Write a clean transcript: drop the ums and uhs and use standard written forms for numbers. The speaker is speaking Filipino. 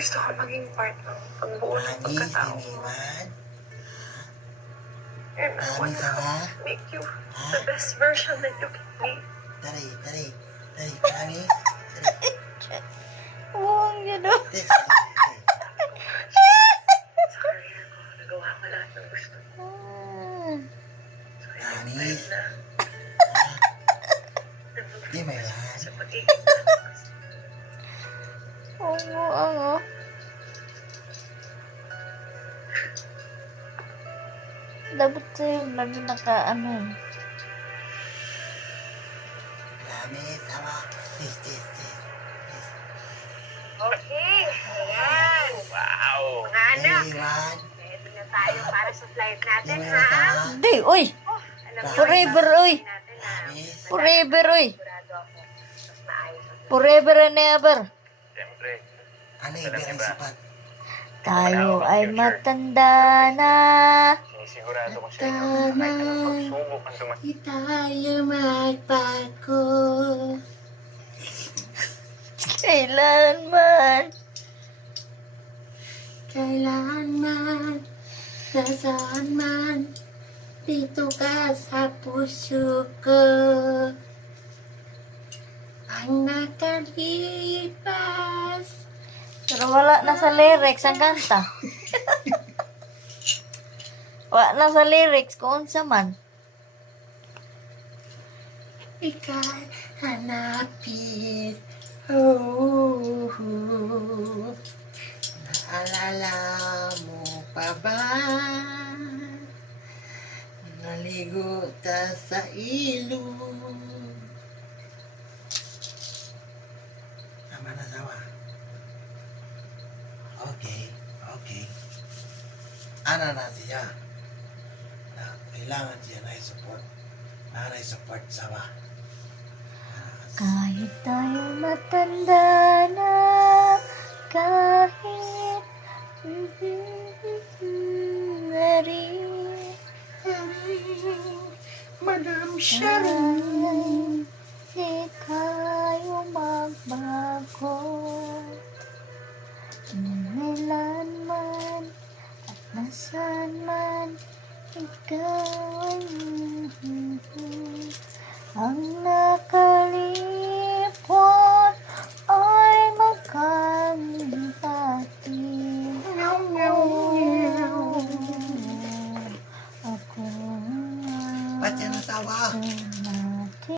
Gusto ko maging part ng pagbuo ng pagkatao mo. And I want to make you the best version that you can be. Dari, promise. Huwag yun o. Sorry ako. Nagawa ko lahat ng gusto ko. So, Promise. Di ba yan? Sa pag-ibig natin. Oo. Dapat sa'yo lagi naka-ano. Promise, sama. This. Okay, ayan. Wow! Mga anak, Iwan. ito na tayo para sa flight natin, Di ha? ba? Di, uy! Alam niyo, Forever, uy! natin na Promise. Forever, uy! sigurado ako, mas maayos ang Forever and ever. Siyempre, Ano yung berang sipat? Tayo ay matanda na. sinisigurado ko sa inyo na kahit anong pagsubok ang dumating. Di tayo magbago. Kailanman. Kailanman, nasaan man, dito ka sa puso ko. Ang nakalipas. Pero wala na sa lyrics ang kanta. Wala na sa lyrics kung unsa man. Ika'y hanapin. Oh, naalala mo pa ba? Naligo ta sa ilog. Tama na sawa. Okay. Ano na siya? Kailangan siya na support. Support sawa. Kahit tayo matanda na, kahit na rin, Madam Sharon. di tayo magbago. Kailan man at nasaan man, ikaw ay ang